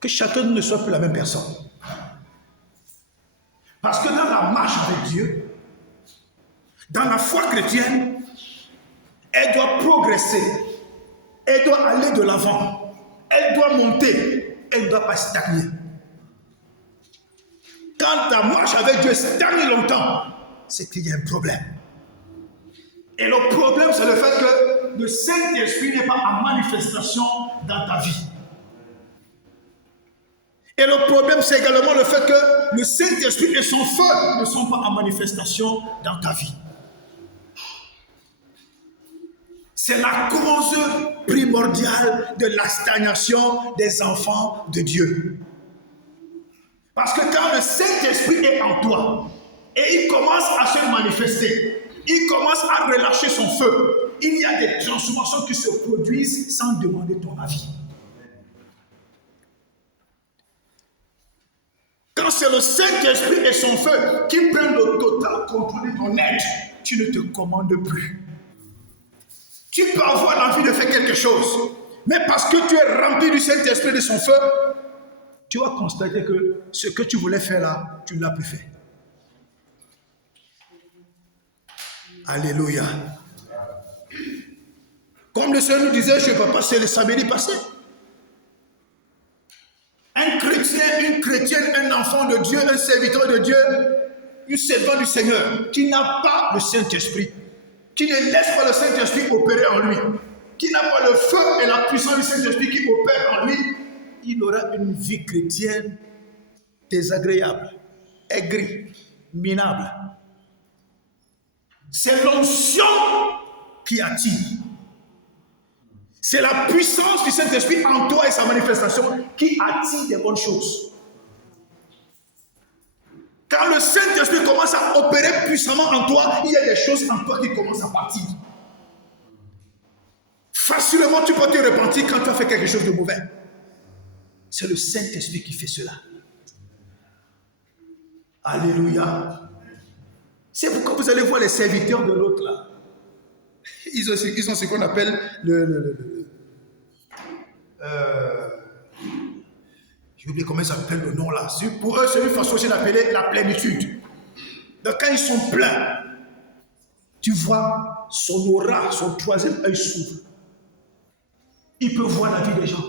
que chacun ne soit plus la même personne. Parce que dans la marche avec Dieu, dans la foi chrétienne, elle doit progresser, elle doit aller de l'avant, elle doit monter, elle ne doit pas stagner. Quand ta marche avec Dieu stagne longtemps, c'est qu'il y a un problème. Et le problème, c'est le fait que le Saint-Esprit n'est pas en manifestation dans ta vie. Et le problème, c'est également le fait que le Saint-Esprit et son feu ne sont pas en manifestation dans ta vie. C'est la cause primordiale de la stagnation des enfants de Dieu. Parce que quand le Saint-Esprit est en toi, et il commence à se manifester, il commence à relâcher son feu, il y a des transformations qui se produisent sans demander ton avis. Quand c'est le Saint-Esprit et son feu qui prennent le total contrôle de ton être, tu ne te commandes plus. Tu peux avoir l'envie de faire quelque chose, mais parce que tu es rempli du Saint-Esprit et de son feu, tu vas constater que ce que tu voulais faire là, tu ne l'as plus fait. Alléluia. Comme le Seigneur nous disait, je ne peux pas passer le samedi passé. Un chrétien, une chrétienne, un enfant de Dieu, un serviteur de Dieu, une servante du Seigneur, qui n'a pas le Saint-Esprit, qui ne laisse pas le Saint-Esprit opérer en lui, qui n'a pas le feu et la puissance du Saint-Esprit qui opère en lui, il aura une vie chrétienne désagréable, aigrie, minable. C'est l'onction qui attire. C'est la puissance du Saint-Esprit en toi et sa manifestation qui attire des bonnes choses. Quand le Saint-Esprit commence à opérer puissamment en toi, il y a des choses en toi qui commencent à partir. Facilement, tu peux te repentir quand tu as fait quelque chose de mauvais. C'est le Saint-Esprit qui fait cela. Alléluia. C'est pourquoi vous allez voir les serviteurs de l'autre là. Ils ont ce qu'on appelle j'ai oublié comment ils s'appellent le nom là. Pour eux, c'est une façon aussi d'appeler la plénitude. Donc quand ils sont pleins, tu vois son aura, son troisième œil s'ouvre. Il peut voir la vie des gens.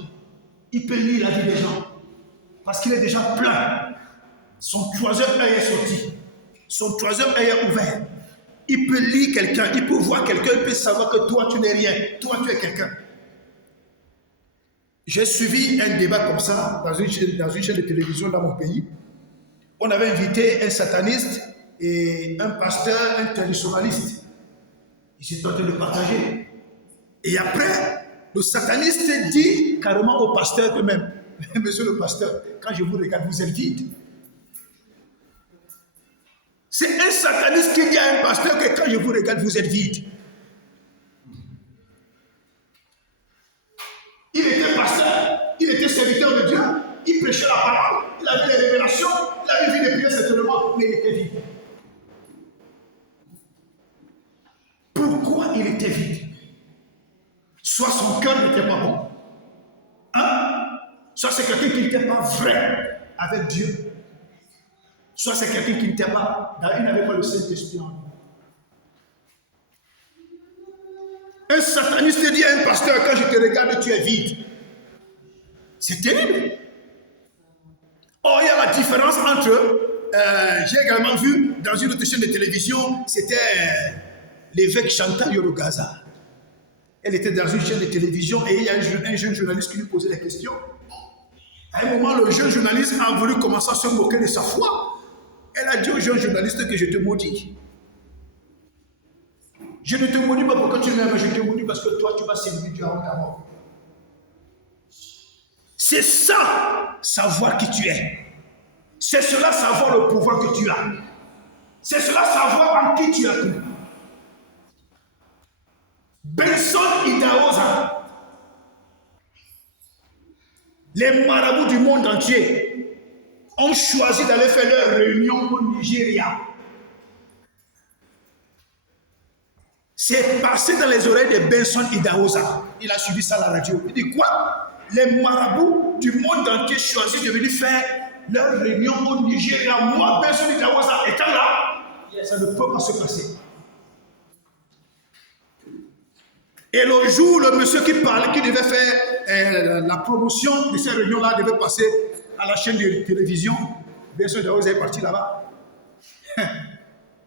Il peut lire la vie des gens. Parce qu'il est déjà plein. Son troisième œil est sorti. Son troisième œil est ouvert. Il peut lire quelqu'un, il peut voir quelqu'un, il peut savoir que toi tu n'es rien, toi tu es quelqu'un. J'ai suivi un débat comme ça dans une chaîne de télévision dans mon pays. On avait invité un sataniste et un pasteur, un traditionnaliste. Ils étaient en train de partager. Et après, le sataniste dit carrément au pasteur eux-mêmes, monsieur le pasteur, quand je vous regarde, vous êtes vide. C'est un sataniste qui dit à un pasteur que quand je vous regarde, vous êtes vide. Il était pasteur, il était serviteur de Dieu, il prêchait la parole, il avait des révélations, il avait vu des prières certainement, mais il était vide. Pourquoi il était vide? Soit son cœur n'était pas bon, soit c'est quelqu'un qui n'était pas vrai avec Dieu. Soit c'est quelqu'un qui n'était pas, il n'avait pas le Saint-Esprit en lui. Un sataniste dit à un pasteur, quand je te regarde, tu es vide. C'est terrible. Or, il y a la différence entre, j'ai également vu dans une autre chaîne de télévision, c'était l'évêque Chantal Yorogaza. Elle était dans une chaîne de télévision et il y a un jeune journaliste qui lui posait des questions. À un moment, le jeune journaliste a voulu commencer à se moquer de sa foi. Elle a dit au jeune journaliste que je te maudis. Je ne te maudis pas pour que tu m'aimes, je te maudis parce que toi, tu vas servir Dieu avant ta mort. C'est ça, savoir qui tu es. C'est cela, savoir le pouvoir que tu as. C'est cela, savoir en qui tu as cru. Benson Idahosa, les marabouts du monde entier ont choisi d'aller faire leur réunion au Nigeria. C'est passé dans les oreilles de Benson Idahosa. Il a suivi ça à la radio. Il dit quoi? Les marabouts du monde entier choisissent de venir faire leur réunion au Nigeria. Moi, Benson Idahosa étant là, ça ne peut pas se passer. Et le jour, le monsieur qui parlait, qui devait faire la promotion de ces réunions-là, devait passer à la chaîne de télévision. Benson Idahosa est parti là-bas.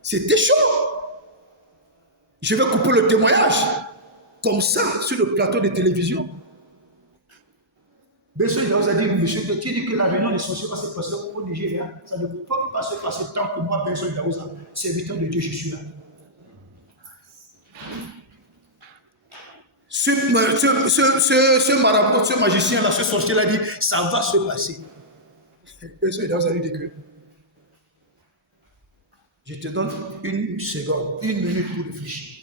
C'était chaud. Je vais couper le témoignage. Comme ça, sur le plateau de télévision. Benson Idahosa a dit, monsieur, tu dis que la réunion des sorciers va se passer au Nigeria. Ça ne peut pas se passer tant que moi, Benson Idahosa, serviteur de Dieu, je suis là. Ce marabout, ce magicien-là, ce sorcier-là dit, ça va se passer. Benson Idahosa lui dit que je te donne une seconde, une minute pour réfléchir.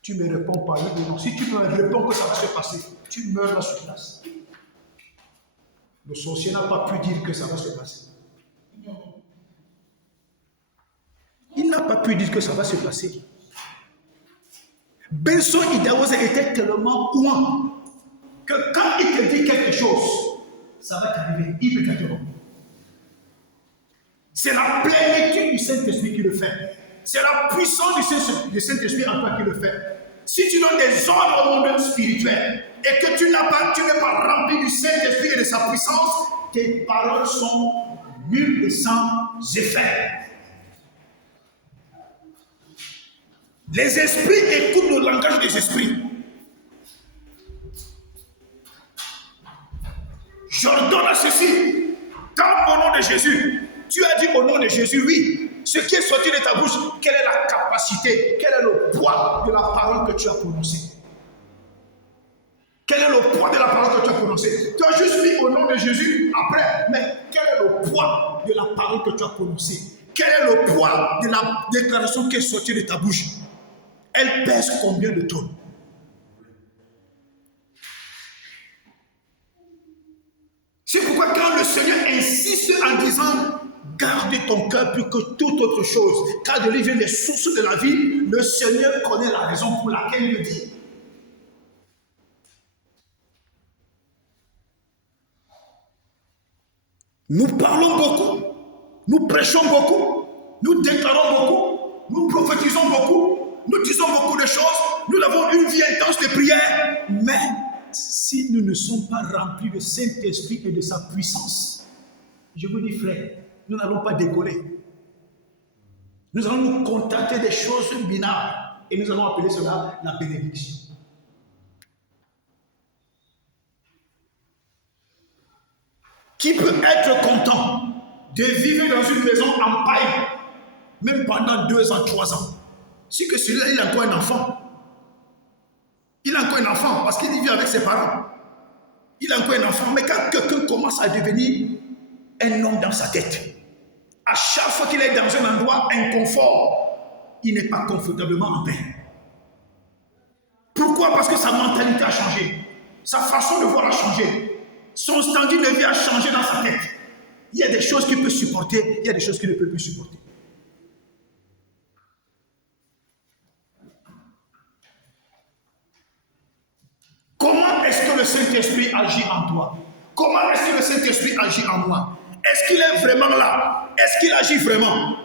Tu me réponds pas, oui ou non. Si tu me réponds que ça va se passer, tu meurs là sur place. Le sorcier n'a pas pu dire que ça va se passer. Il n'a pas pu dire que ça va se passer. Benson Idahosa était tellement loin que quand il te dit quelque chose, ça va t'arriver immédiatement. C'est la plénitude du Saint-Esprit qui le fait. C'est la puissance du Saint-Esprit en toi qui le fait. Si tu donnes des ordres au monde spirituel et que tu n'es pas rempli du Saint-Esprit et de sa puissance, tes paroles sont nulles et sans effet. Les esprits écoutent le langage des esprits. J'ordonne à ceci, dans au nom de Jésus. Tu as dit au nom de Jésus, oui. Ce qui est sorti de ta bouche, quelle est la capacité, quel est le poids de la parole que tu as prononcée? Quel est le poids de la parole que tu as prononcée? Tu as juste dit au nom de Jésus après, mais quel est le poids de la parole que tu as prononcée? Quel est le poids de la déclaration qui est sortie de ta bouche? Elle pèse combien de tonnes? C'est pourquoi quand le Seigneur insiste en disant garde ton cœur plus que toute autre chose, car de lui viennent les sources de la vie, le Seigneur connaît la raison pour laquelle il le dit. Nous parlons beaucoup, nous prêchons beaucoup, nous déclarons beaucoup, nous prophétisons beaucoup, nous disons beaucoup de choses, nous avons une vie intense de prière, mais si nous ne sommes pas remplis de Saint-Esprit et de sa puissance, je vous dis frère, nous n'allons pas décoller. Nous allons nous contenter des choses binaires et nous allons appeler cela la bénédiction. Qui peut être content de vivre dans une maison en paille, même pendant 2 ans, 3 ans? Si que celui-là, il a encore un enfant. Il a encore un enfant parce qu'il vit avec ses parents. Il a encore un enfant. Mais quand quelqu'un commence à devenir un homme dans sa tête, à chaque fois qu'il est dans un endroit inconfort, il n'est pas confortablement en paix. Pourquoi? Parce que sa mentalité a changé. Sa façon de voir a changé. Son standard de vie a changé dans sa tête. Il y a des choses qu'il peut supporter, il y a des choses qu'il ne peut plus supporter. Comment est-ce que le Saint-Esprit agit en toi? Comment est-ce que le Saint-Esprit agit en moi? Est-ce qu'il est vraiment là? Est-ce qu'il agit vraiment?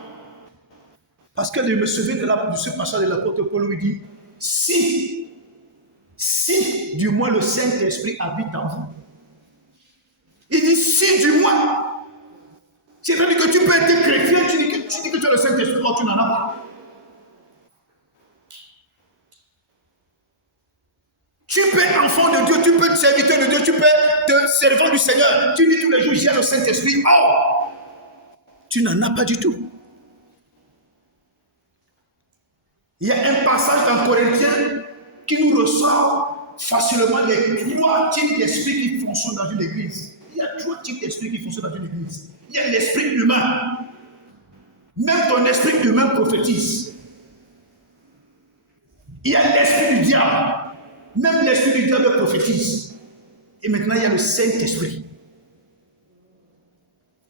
Parce que je me souviens de ce passage de l'apôtre Paul lui dit, si du moins le Saint-Esprit habite en vous. Il dit si du moins. C'est-à-dire que tu peux être chrétien, tu dis que tu as le Saint-Esprit, or tu n'en as pas. Tu peux être enfant de Dieu, tu peux être serviteur de Dieu, tu peux être servant du Seigneur. Tu dis tous les jours, j'ai le Saint-Esprit. Oh, tu n'en as pas du tout. Il y a un passage dans Corinthiens qui nous ressort facilement les 3 types d'esprits qui fonctionnent dans une église. Il y a 3 types d'esprits qui fonctionnent dans une église. Il y a l'esprit humain. Même ton esprit humain prophétise. Il y a l'esprit du diable. Même l'esprit du diable prophétise. Et maintenant, il y a le Saint-Esprit.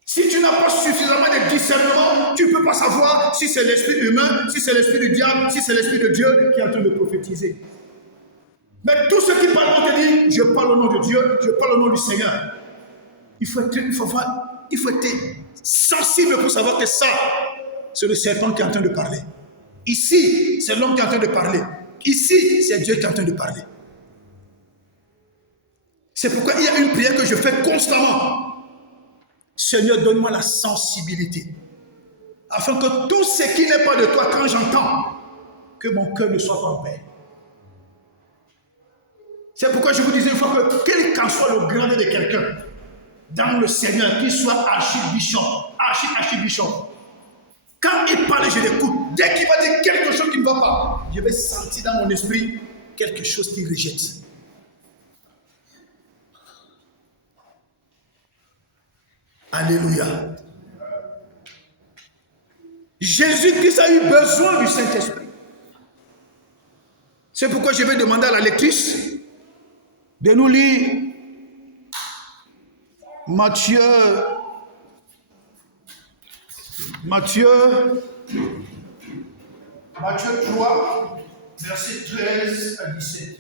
Si tu n'as pas suffisamment de discernement, tu ne peux pas savoir si c'est l'esprit humain, si c'est l'esprit du diable, si c'est l'esprit de Dieu qui est en train de prophétiser. Mais tous ceux qui parlent vont te dire, je parle au nom de Dieu, je parle au nom du Seigneur. Il faut être sensible pour savoir que ça, c'est le serpent qui est en train de parler. Ici, c'est l'homme qui est en train de parler. Ici, c'est Dieu qui est en train de parler. C'est pourquoi il y a une prière que je fais constamment. Seigneur, donne-moi la sensibilité. Afin que tout ce qui n'est pas de toi, quand j'entends, que mon cœur ne soit pas en paix. C'est pourquoi je vous disais une fois que, quel qu'en soit le grade de quelqu'un, dans le Seigneur, qu'il soit archibishop, quand il parle, je l'écoute. Dès qu'il va dire quelque chose qui ne va pas, je vais sentir dans mon esprit quelque chose qui rejette. Alléluia. Jésus-Christ a eu besoin du Saint-Esprit. C'est pourquoi je vais demander à la lectrice de nous lire Matthieu 3, verset 13 à 17.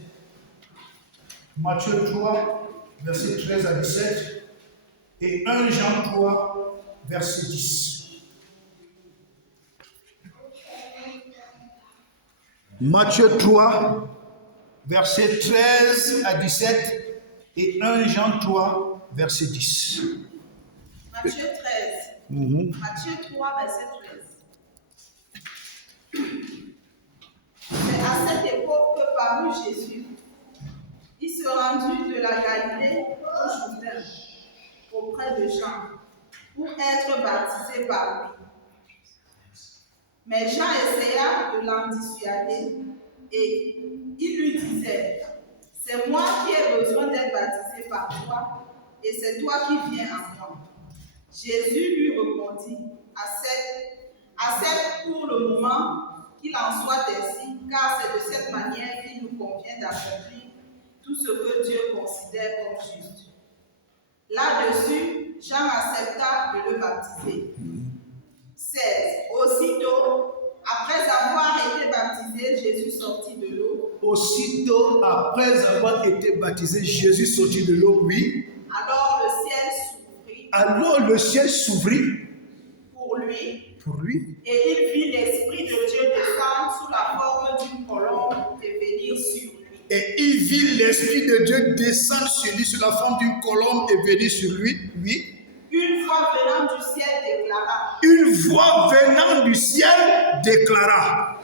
Matthieu 3, verset 13 à 17. Et 1 Jean 3, verset 10. Matthieu 3, verset 13 à 17 et 1 Jean 3, verset 10. Matthieu 13. Matthieu 3, verset 13. C'est à cette époque que parut Jésus. Il se rendit de la Galilée au Jourdain, auprès de Jean, pour être baptisé par lui. Mais Jean essaya de l'en dissuader et il lui disait, c'est moi qui ai besoin d'être baptisé par toi et c'est toi qui viens à moi. Jésus lui répondit, accepte pour le moment qu'il en soit ainsi, car c'est de cette manière qu'il nous convient d'accomplir tout ce que Dieu considère comme juste. Là-dessus, Jean accepta de le baptiser. 16. Aussitôt, après avoir été baptisé, Jésus sortit de l'eau. Aussitôt, après avoir été baptisé, Jésus sortit de l'eau, oui. Alors le ciel s'ouvrit. Pour lui. Et il vit l'Esprit de Dieu descendre sous la forme d'une colombe et venir sur lui. Et il vit l'Esprit de Dieu descendre sur lui sous la forme d'une colombe et venir sur lui, oui. Une voix venant du ciel déclara. Une voix venant du ciel déclara.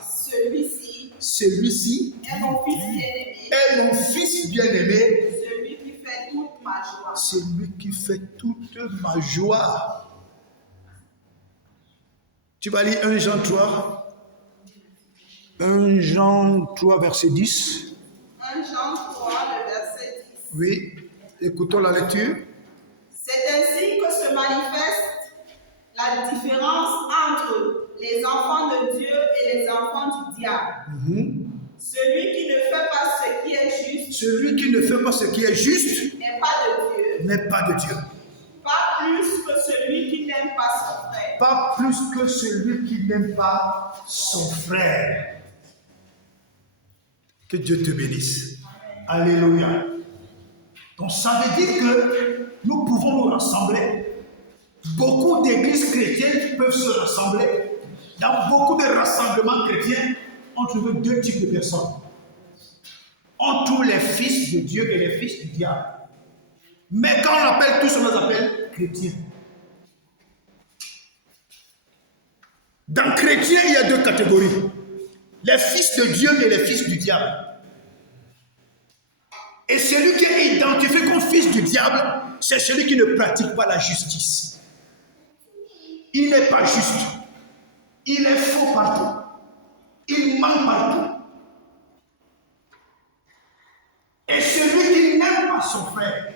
Celui-ci est mon fils bien-aimé. Est mon fils bien-aimé. Celui qui fait toute ma joie. Celui qui fait toute ma joie. Tu vas lire 1 Jean 3. 1 Jean 3, verset 10. 1 Jean 3, le verset 10. Oui, écoutons la lecture. C'est ainsi que se manifeste la différence entre les enfants de Dieu et les enfants du diable. Celui qui ne fait pas ce qui est juste. Celui qui ne fait pas ce qui est juste. N'est pas de Dieu. N'est pas de Dieu. Pas plus que celui qui n'aime pas son frère. Pas plus que celui qui n'aime pas son frère. Que Dieu te bénisse. Amen. Alléluia. Donc ça veut dire que nous pouvons nous rassembler. Beaucoup d'églises chrétiennes peuvent se rassembler. Dans beaucoup de rassemblements chrétiens, on trouve deux types de personnes. On trouve les fils de Dieu et les fils du diable. Mais quand on appelle tous, on les appelle chrétiens. Dans chrétiens, il y a deux catégories. Les fils de Dieu et les fils du diable. Et celui qui est identifié comme fils du diable, c'est celui qui ne pratique pas la justice. Il n'est pas juste. Il est faux partout. Il ment partout. Et celui qui n'aime pas son frère,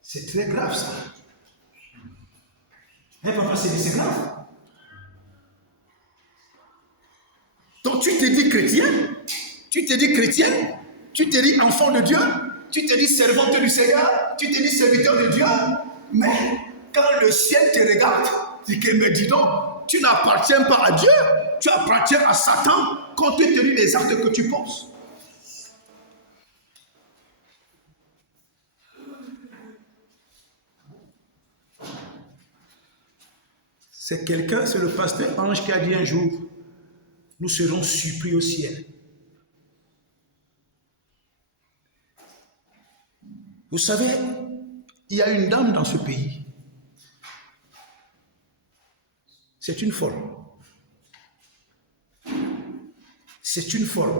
c'est très grave ça. Eh papa, c'est grave. Donc tu te dis chrétien, tu te dis chrétienne, tu te dis enfant de Dieu, tu te dis servante du Seigneur, tu te dis serviteur de Dieu, mais quand le ciel te regarde, tu te dis, mais dis donc, tu n'appartiens pas à Dieu, tu appartiens à Satan compte tenu des actes que tu penses. C'est quelqu'un, c'est le pasteur Ange qui a dit un jour, nous serons surpris au ciel. Vous savez, il y a une dame dans ce pays. C'est une folle. C'est une folle.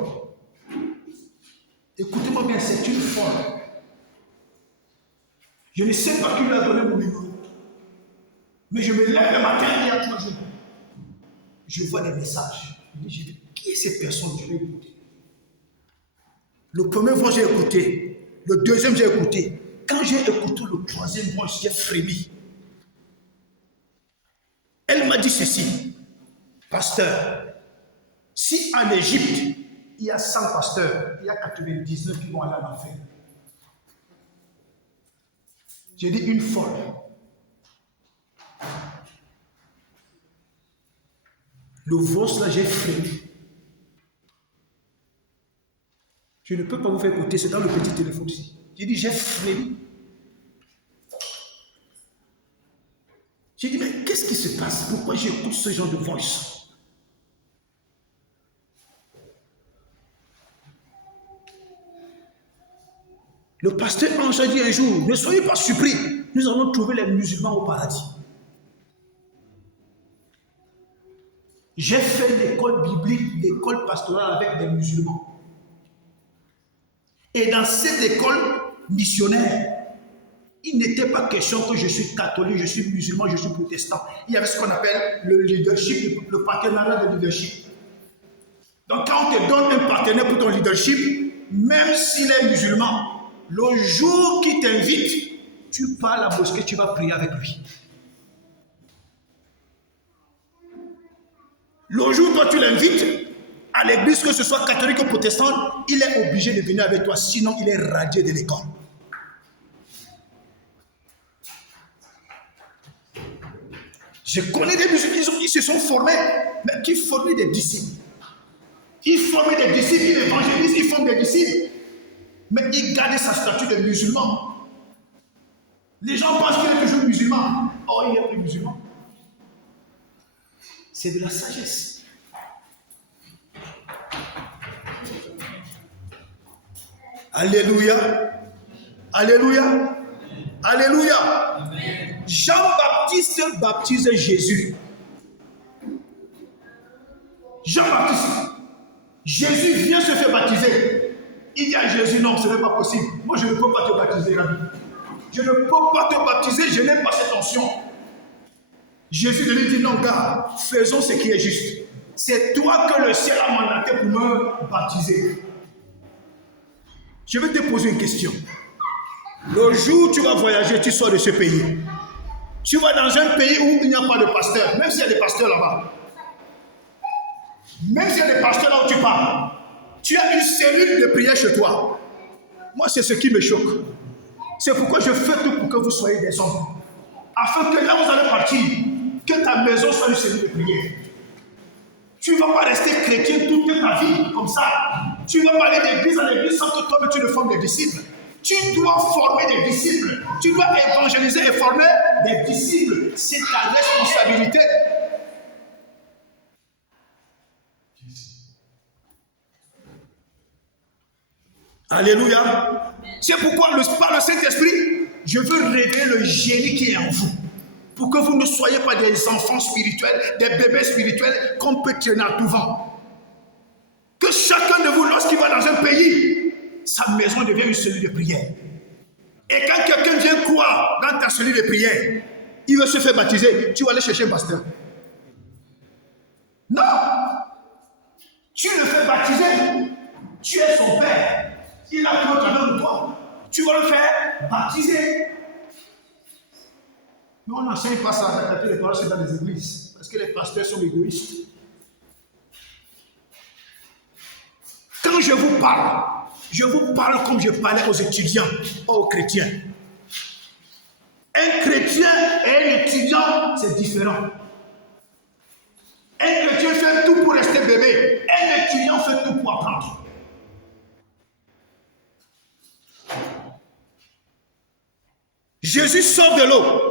Écoutez-moi bien, c'est une folle. Je ne sais pas qui lui a donné mon numéro. Mais je me lève le matin il y a 3 jours. Je vois des messages. Je dis, qui est cette personne? Je vais écouter. Le premier fois, j'ai écouté. Le deuxième, j'ai écouté. Quand j'ai écouté le troisième fois, j'ai frémi. Elle m'a dit ceci. Pasteur, si en Égypte, il y a 100 pasteurs, il y a 99 qui vont aller en enfer. J'ai dit une folle. Le vôtre là, j'ai frémi. Je ne peux pas vous faire écouter, c'est dans le petit téléphone ici. J'ai dit, j'ai frémi. J'ai dit, mais qu'est-ce qui se passe? Pourquoi j'écoute ce genre de voice? Le pasteur Ange a dit un jour, ne soyez pas surpris, nous allons trouver les musulmans au paradis. J'ai fait l'école biblique, l'école pastorale avec des musulmans. Et dans cette école missionnaire, il n'était pas question que je suis catholique, je suis musulman, je suis protestant. Il y avait ce qu'on appelle le leadership, le partenariat de leadership. Donc quand on te donne un partenaire pour ton leadership, même s'il est musulman, le jour qu'il t'invite, tu pars à la mosquée, tu vas prier avec lui. Le jour où toi tu l'invites à l'église, que ce soit catholique ou protestant, il est obligé de venir avec toi, sinon il est radié de l'école. Je connais des musulmans, ils se sont formés, mais qui forment des disciples. Ils forment des disciples, ils évangélisent, ils forment des disciples. Mais ils gardent sa statue de musulman. Les gens pensent qu'il est toujours musulman. Or, il n'est plus musulman. C'est de la sagesse. Alléluia. Alléluia. Alléluia. Amen. Jean-Baptiste baptisait Jésus. Jean-Baptiste. Jésus vient se faire baptiser. Il dit à Jésus, non, ce n'est pas possible. Moi, je ne peux pas te baptiser, Rabbi. Je ne peux pas te baptiser, je n'ai pas cette onction. Jésus lui dit, non, gars, faisons ce qui est juste. C'est toi que le ciel a mandaté pour me baptiser. Je vais te poser une question. Le jour où tu vas voyager, tu sors de ce pays. Tu vas dans un pays où il n'y a pas de pasteur, même s'il y a des pasteurs là-bas. Même s'il y a des pasteurs là où tu pars, tu as une cellule de prière chez toi. Moi, c'est ce qui me choque. C'est pourquoi je fais tout pour que vous soyez des hommes. Afin que là où vous allez partir, que ta maison soit une cellule de prière. Tu ne vas pas rester chrétien toute ta vie comme ça. Tu ne vas pas aller d'église en église sans que toi tu ne formes des disciples. Tu dois former des disciples. Tu dois évangéliser et former des disciples. C'est ta responsabilité. Alléluia. C'est pourquoi par le Saint-Esprit, je veux révéler le génie qui est en vous. Pour que vous ne soyez pas des enfants spirituels, des bébés spirituels qu'on peut traîner à tout vent. Que chacun de vous, lorsqu'il va dans un pays, sa maison devient une cellule de prière. Et quand quelqu'un vient croire dans ta cellule de prière, il veut se faire baptiser, tu vas aller chercher un pasteur. Non! Tu le fais baptiser, tu es son père. Il a pris au travers de toi. Tu vas le faire baptiser. Mais on n'enseigne pas ça à les paroles, c'est dans les églises. Parce que les pasteurs sont égoïstes. Quand je vous parle comme je parlais aux étudiants, pas aux chrétiens. Un chrétien et un étudiant, c'est différent. Un chrétien fait tout pour rester bébé. Un étudiant fait tout pour apprendre. Jésus sort de l'eau.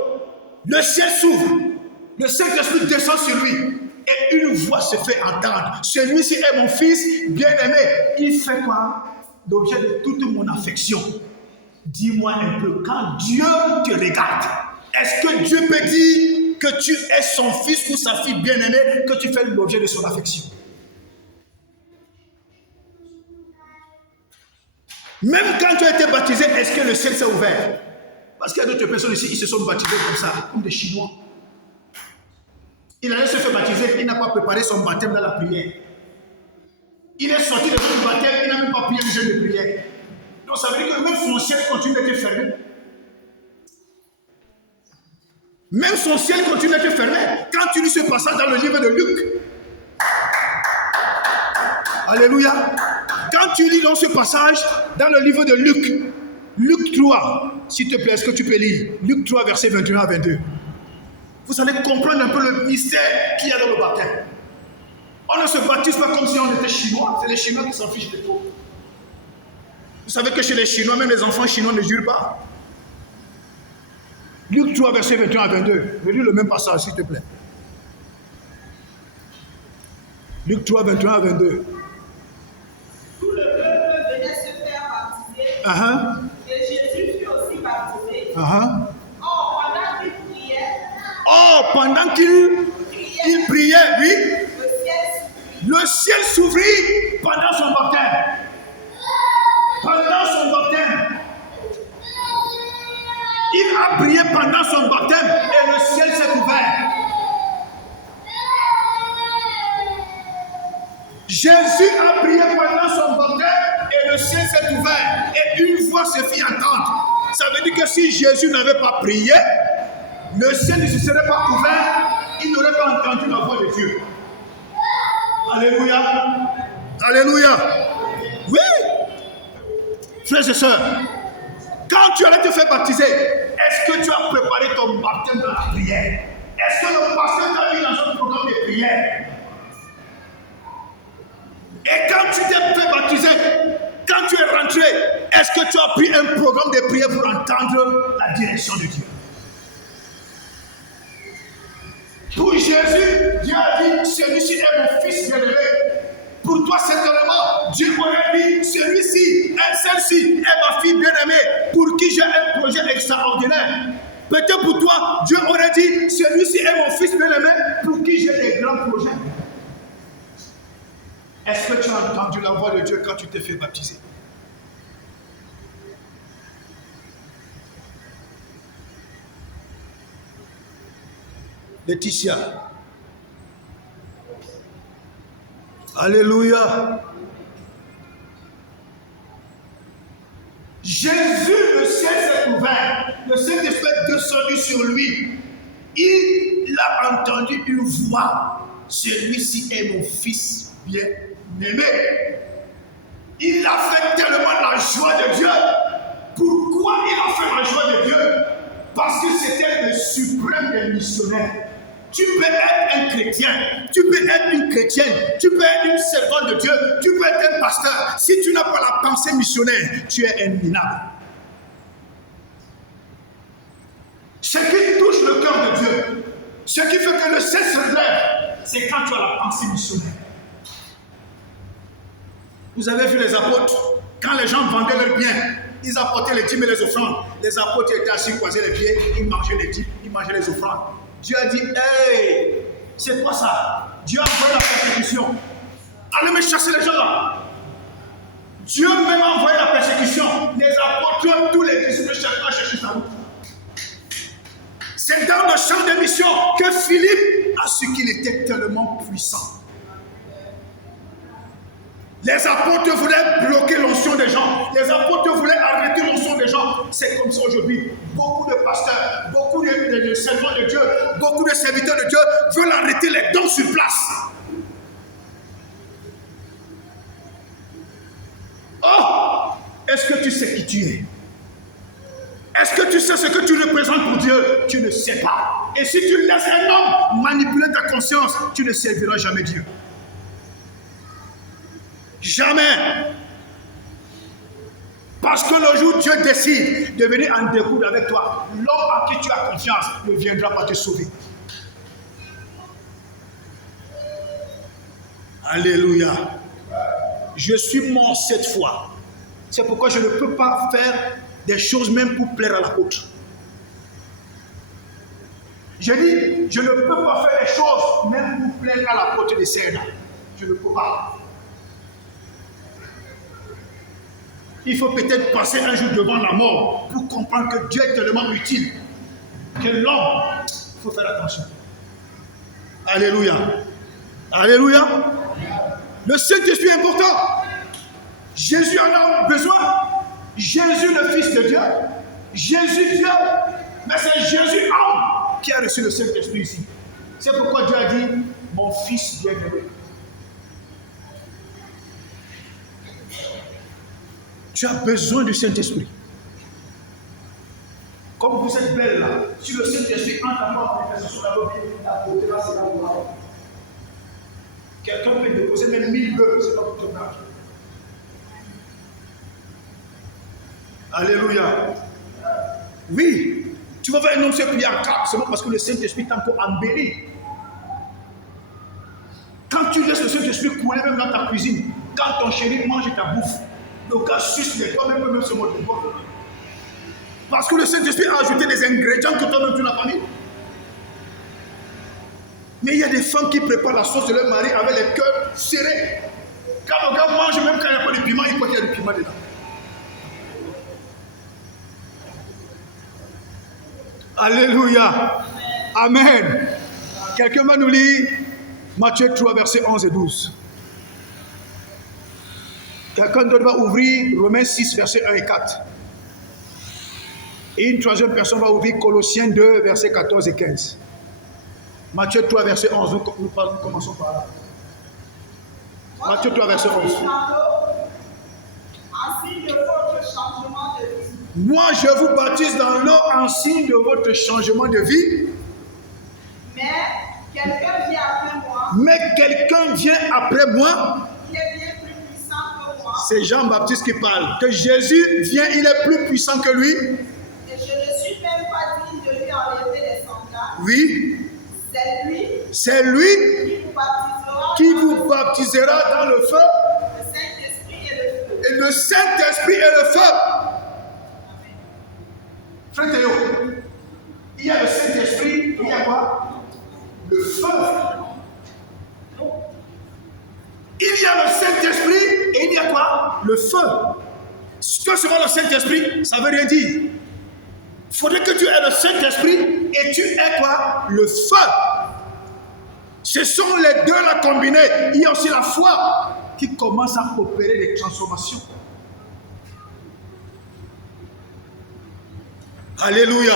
Le ciel s'ouvre. Le Saint-Esprit descend sur lui. Et une voix se fait entendre. Celui-ci est mon fils bien-aimé. Il fait quoi? L'objet de toute mon affection. Dis-moi un peu, quand Dieu te regarde, est-ce que Dieu peut dire que tu es son fils ou sa fille bien-aimée, que tu fais l'objet de son affection? Même quand tu as été baptisé, est-ce que le ciel s'est ouvert? Parce qu'il y a d'autres personnes ici, ils se sont baptisés comme ça, comme des Chinois. Il allait se faire baptiser, il n'a pas préparé son baptême dans la prière. Il est sorti de son baptême, il n'a même pas prié le jeûne de prière. Donc ça veut dire que même son ciel continue d'être fermé. Même son ciel continue d'être fermé. Quand tu lis ce passage dans le livre de Luc. Alléluia. Quand tu lis dans ce passage dans le livre de Luc. Luc 3, s'il te plaît, est-ce que tu peux lire? Luc 3, versets 21 à 22. Vous allez comprendre un peu le mystère qu'il y a dans le baptême. On ne se baptise pas comme si on était chinois. C'est les Chinois qui s'en fichent de tout. Vous savez que chez les Chinois, même les enfants chinois ne jurent pas. Luc 3, verset 21 à 22. Je lis le même passage, s'il te plaît. Luc 3, 21 à 22. Tout le peuple venait se faire baptiser. Et Jésus fut aussi baptisé. Or, pendant qu'il priait, oui, le ciel s'ouvrit pendant son baptême. Pendant son baptême. Il a prié pendant son baptême et le ciel s'est ouvert. Jésus a prié pendant son baptême et le ciel s'est ouvert. Et une voix se fit entendre. Ça veut dire que si Jésus n'avait pas prié, le ciel ne se serait pas ouvert, il n'aurait pas entendu la voix de Dieu. Alléluia. Alléluia. Oui. Frères et sœurs, quand tu allais te faire baptiser, est-ce que tu as préparé ton baptême dans la prière? Est-ce que le pasteur t'a mis dans un programme de prière? Et quand tu t'es fait baptiser, quand tu es rentré, est-ce que tu as pris un programme de prière pour entendre la direction de Dieu? Pour Jésus, Dieu a dit, celui-ci est mon fils bien-aimé. Pour toi, certainement, Dieu aurait dit, celui-ci, celle-ci est ma fille bien-aimée, pour qui j'ai un projet extraordinaire. Peut-être pour toi, Dieu aurait dit, celui-ci est mon fils bien-aimé, pour qui j'ai des grands projets. Est-ce que tu as entendu la voix de Dieu quand tu t'es fait baptiser? Laetitia. Alléluia. Jésus, le ciel s'est ouvert. Le Saint-Esprit est descendu sur lui. Il a entendu une voix. Celui-ci est mon fils bien-aimé. Il a fait tellement la joie de Dieu. Pourquoi il a fait la joie de Dieu? Parce que c'était le suprême des missionnaires. Tu peux être un chrétien, tu peux être une chrétienne, tu peux être une servante de Dieu, tu peux être un pasteur. Si tu n'as pas la pensée missionnaire, tu es un minable. Ce qui touche le cœur de Dieu, ce qui fait que le ciel se relève, c'est quand tu as la pensée missionnaire. Vous avez vu les apôtres, quand les gens vendaient leurs biens, ils apportaient les dîmes et les offrandes. Les apôtres étaient assis, croisés les pieds, ils mangeaient les dîmes, ils mangeaient les offrandes. Dieu a dit, hey, c'est quoi ça? Dieu a envoyé la persécution. Allez me chasser les gens là. Dieu même a envoyé la persécution. Les apôtres, tous les disciples, chacun a cherché sa route. C'est dans le champ de mission que Philippe a su qu'il était tellement puissant. Les apôtres voulaient bloquer l'onction des gens. Les apôtres voulaient arrêter l'onction des gens. C'est comme ça aujourd'hui. Beaucoup de pasteurs, beaucoup de servants de Dieu, beaucoup de serviteurs de Dieu veulent arrêter les dons sur place. Oh! Est-ce que tu sais qui tu es? Est-ce que tu sais ce que tu représentes pour Dieu? Tu ne sais pas. Et si tu laisses un homme manipuler ta conscience, tu ne serviras jamais Dieu. Jamais. Parce que le jour où Dieu décide de venir en découdre avec toi, l'homme en qui tu as confiance ne viendra pas te sauver. Alléluia. Je suis mort 7 fois. C'est pourquoi je ne peux pas faire des choses même pour plaire à l'apôtre. Je dis, je ne peux pas faire des choses même pour plaire à l'apôtre de Serna. Je ne peux pas. Il faut peut-être passer un jour devant la mort pour comprendre que Dieu est tellement utile que l'homme, il faut faire attention. Alléluia. Alléluia. Le Saint-Esprit est important. Jésus en a besoin. Jésus, le Fils de Dieu. Jésus, Dieu. Mais c'est Jésus, homme, qui a reçu le Saint-Esprit ici. C'est pourquoi Dieu a dit, mon Fils bien-aimé. Tu as besoin du Saint-Esprit. Comme vous êtes belle là, si le Saint-Esprit entre en manifestation sur la vie, la beauté là, c'est là où on va. Quelqu'un peut déposer même 1000 bœufs, c'est pas pour ton âge. Alléluia. Oui, tu vas voir un homme se plier en 4 seulement parce que le Saint-Esprit t'a encore embelli. Quand tu laisses le Saint-Esprit couler même dans ta cuisine, quand ton chéri mange ta bouffe, le gars suce les toi même se motive. Parce que le Saint-Esprit a ajouté des ingrédients que toi-même tu n'as pas mis. Mais il y a des femmes qui préparent la sauce de leur mari avec les cœurs serrés. Quand le gars mange, même quand il n'y a pas de piment, il croit qu'il y a du piment dedans. Alléluia. Amen. Quelqu'un va nous lire Matthieu 3, versets 11 et 12. Quelqu'un d'autre va ouvrir Romains 6, versets 1 et 4. Et une troisième personne va ouvrir Colossiens 2, versets 14 et 15. Matthieu 3, verset 11. Nous commençons par là. Matthieu 3, verset 11. Moi, je vous baptise dans l'eau en signe de votre changement de vie. Mais quelqu'un vient après moi. Il est bien plus puissant que moi. C'est Jean-Baptiste qui parle. Que Jésus vient, il est plus puissant que lui. Et je ne suis même pas digne de lui enlever les sandales. Oui. C'est lui qui vous baptisera dans le feu. Le Saint-Esprit et le feu. Et le Saint-Esprit et le feu. Frère Théo, il y a le Saint-Esprit et il y a quoi? Le feu. Il y a le Saint-Esprit et il y a quoi? Le feu. Ce que sera le Saint-Esprit, ça ne veut rien dire. Il faudrait que tu aies le Saint-Esprit et tu aies quoi? Le feu. Ce sont les deux là combinés. Il y a aussi la foi qui commence à opérer des transformations. Alléluia.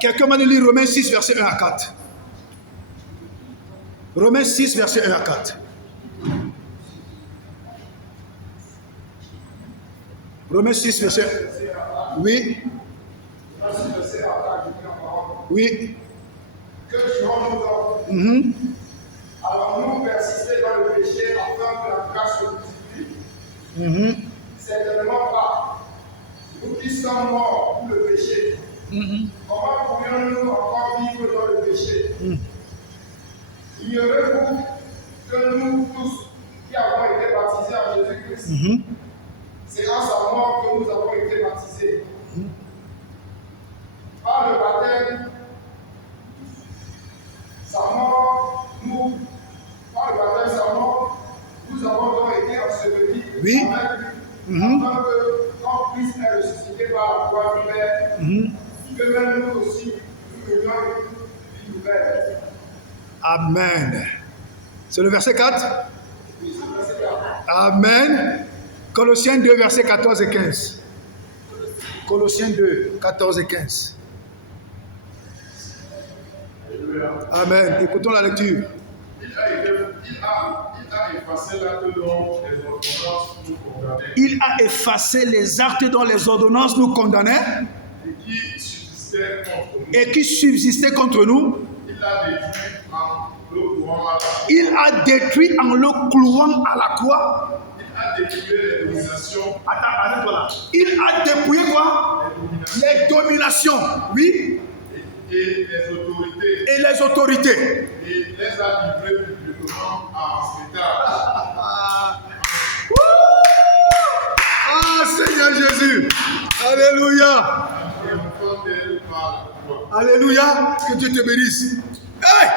Quelqu'un m'a lu Romains 6, verset 1 à 4. Romains 6, verset 1 à 4. Romains 6, verset... Oui. Oui. Que dirons-nous donc? Allons-nous persister dans le péché afin que la grâce se multiplie? Certainement pas. Nous qui sommes morts pour le péché, comment pourrions-nous encore vivre dans le péché? Ignorez-vous que nous tous qui avons été baptisés en Jésus-Christ, c'est en sa mort que nous avons été baptisés. Par le baptême, nous avons donc été ensevelis avec lui, afin que, quand Christ est ressuscité par la foi nouvelle, que même nous aussi, nous venions une nouvelle. Amen. C'est le verset 4? Oui, c'est le verset 4. Amen. Colossiens 2, versets 14 et 15. Colossiens 2, 14 et 15. Amen. Écoutons la lecture. Il a effacé les actes dont les ordonnances nous condamnaient et qui subsistaient contre nous. Il a détruit en le clouant à la croix. Il a dépouillé quoi? Les dominations. Oui. Et les autorités. Et les a prend en spectacle. Ah, Seigneur Jésus. Alléluia. Alléluia. Que Dieu te bénisse. Hey!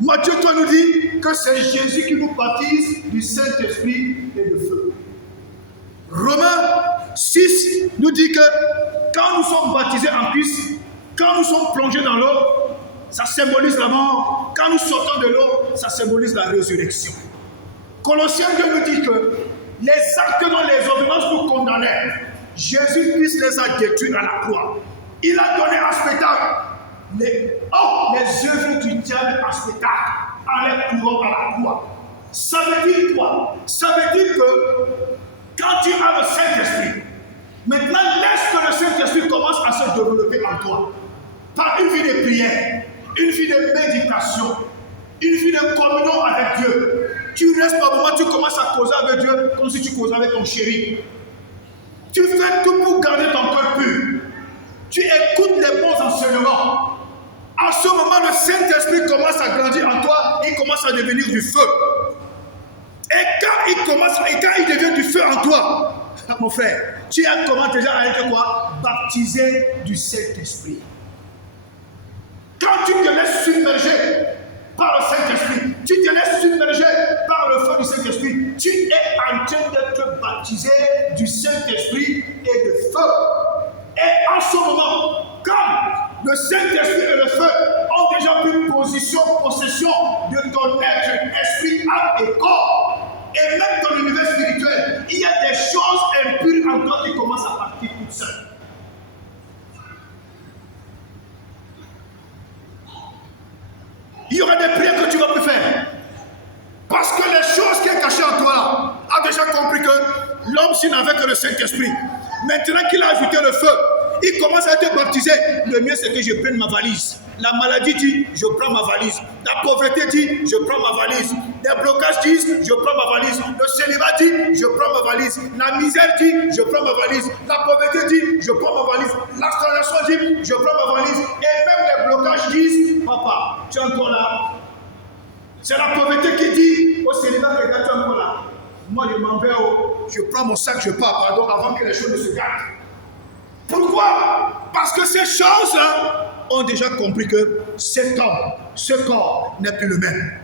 Matthieu 3 nous dit que c'est Jésus qui nous baptise du Saint-Esprit et de feu. Romains 6 nous dit que quand nous sommes baptisés en Christ, quand nous sommes plongés dans l'eau, ça symbolise la mort. Quand nous sortons de l'eau, ça symbolise la résurrection. Colossiens 2 nous dit que les actes dont les ordonnances nous condamnaient, Jésus-Christ les a détruits à la croix. Il a donné un spectacle. Les œuvres du diable en spectacle en les courant à la croix. Ça veut dire quoi? Ça veut dire que quand tu as le Saint-Esprit, maintenant laisse que le Saint-Esprit commence à se développer en toi. Par une vie de prière, une vie de méditation, une vie de communion avec Dieu. Tu restes par moment, tu commences à causer avec Dieu comme si tu causais avec ton chéri. Tu fais tout pour garder ton cœur pur. Tu écoutes les bons enseignements. En ce moment, le Saint-Esprit commence à grandir en toi, il commence à devenir du feu. Et quand il devient du feu en toi, mon frère, tu as commencé déjà à être quoi? Baptisé du Saint-Esprit. Quand tu te laisses submerger par le Saint-Esprit, tu te laisses submerger par le feu du Saint-Esprit, tu es en train d'être baptisé du Saint-Esprit et de feu. Et en ce moment, comme le Saint-Esprit et le feu ont déjà pris possession de ton être, esprit, âme et corps, et même ton univers spirituel, il y a des choses impures en toi qui commencent à partir toutes seules. Il y aura des prières que tu vas plus faire. Parce que les choses qui sont cachées en toi là, a déjà compris que l'homme s'il n'avait que le Saint-Esprit, maintenant qu'il a ajouté le feu, il commence à être baptisé. Le mieux c'est que je prenne ma valise. La maladie dit, je prends ma valise. La pauvreté dit, je prends ma valise. Les blocages disent, je prends ma valise. Le célibat dit, je prends ma valise. La misère dit, je prends ma valise. La pauvreté dit, je prends ma valise. L'installation dit, je prends ma valise. Et même les blocages disent, papa, tu es encore là. C'est la pauvreté qui dit au célibat, regarde, tu es encore là. Moi, je m'en vais, je prends mon sac, je pars, pardon, avant que les choses ne se gâtent. Pourquoi? Parce que ces choses-là ont déjà compris que cet homme, ce corps n'est plus le même.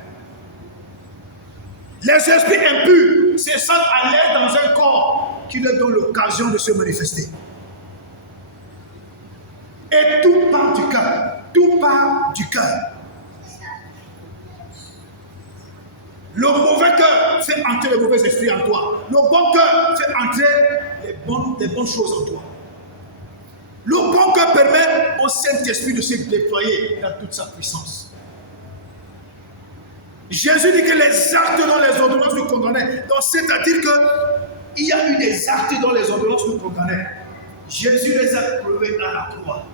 Les esprits impurs se sentent à l'aise dans un corps qui leur donne l'occasion de se manifester. Et tout part du cœur. Tout part du cœur. Le mauvais cœur fait entrer le mauvais esprit en toi. Le bon cœur fait entrer les bonnes choses en toi. Le bon cœur permet au Saint-Esprit de se déployer dans toute sa puissance. Jésus dit que les actes dont les ordonnances nous condamnaient, c'est-à-dire qu'il y a eu des actes dont les ordonnances nous condamnaient. Jésus les a prouvés à la croix.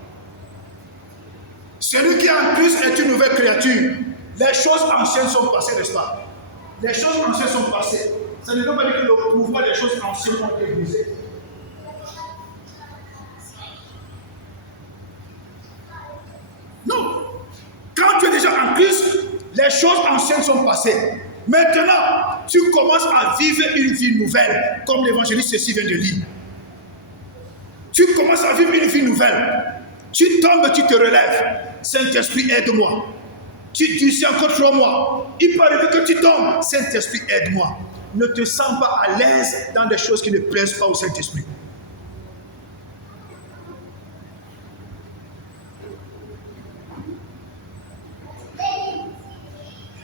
Celui qui est en Christ est une nouvelle créature. Les choses anciennes sont passées, n'est-ce pas? Les choses anciennes sont passées. Ça ne veut pas dire que le pouvoir des choses anciennes ont été brisées. Non. Quand tu es déjà en Christ, les choses anciennes sont passées. Maintenant, tu commences à vivre une vie nouvelle, comme l'évangéliste ceci vient de lire. Tu commences à vivre une vie nouvelle. Tu tombes, tu te relèves. Saint-Esprit, aide-moi. Tu dis, c'est encore 3 mois. Il peut arriver que tu tombes. Saint-Esprit, aide-moi. Ne te sens pas à l'aise dans des choses qui ne plaisent pas au Saint-Esprit.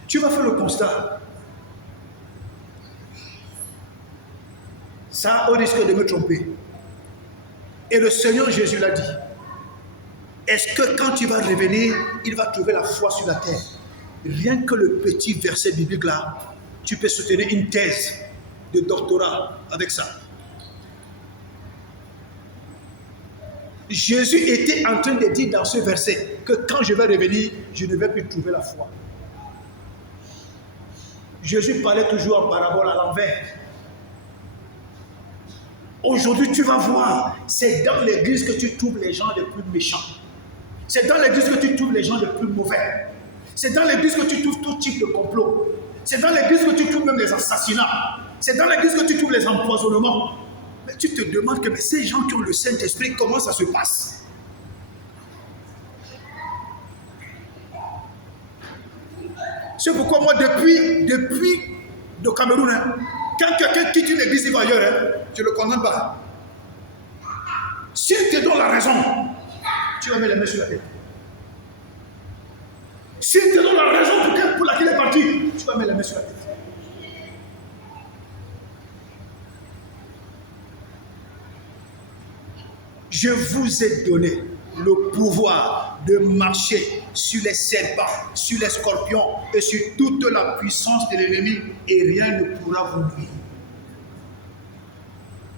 Tu vas faire le constat. Ça, au risque de me tromper. Et le Seigneur Jésus l'a dit. Est-ce que quand tu vas revenir, il va trouver la foi sur la terre? Rien que le petit verset biblique là, tu peux soutenir une thèse de doctorat avec ça. Jésus était en train de dire dans ce verset que quand je vais revenir, je ne vais plus trouver la foi. Jésus parlait toujours en parabole à l'envers. Aujourd'hui, tu vas voir, c'est dans l'église que tu trouves les gens les plus méchants. C'est dans l'église que tu trouves les gens les plus mauvais. C'est dans l'église que tu trouves tout type de complot. C'est dans l'église que tu trouves même les assassinats. C'est dans l'église que tu trouves les empoisonnements. Mais tu te demandes que mais ces gens qui ont le Saint-Esprit, comment ça se passe? C'est pourquoi moi, depuis le Cameroun, hein, quand quelqu'un quitte une église, il va ailleurs, hein, je ne le condamne pas. S'il te donne la raison, tu vas mettre les mains sur la tête. S'il te donne la raison pour laquelle il est parti, tu vas mettre les mains sur la tête. Je vous ai donné le pouvoir de marcher sur les serpents, sur les scorpions et sur toute la puissance de l'ennemi et rien ne pourra vous nuire.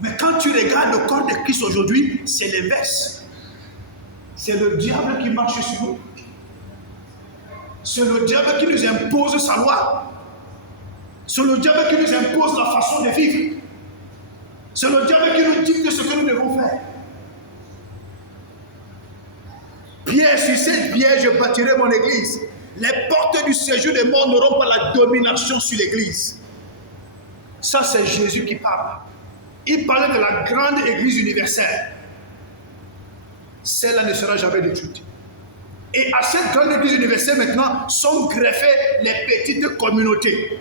Mais quand tu regardes le corps de Christ aujourd'hui, c'est l'inverse. C'est le diable qui marche sur nous. C'est le diable qui nous impose sa loi. C'est le diable qui nous impose la façon de vivre. C'est le diable qui nous dicte ce que nous devons faire. Pierre, sur cette pierre, je bâtirai mon église. Les portes du séjour des morts n'auront pas la domination sur l'église. Ça, c'est Jésus qui parle. Il parlait de la grande église universelle. Celle-là ne sera jamais détruite. Et à cette grande église universelle, maintenant, sont greffées les petites communautés.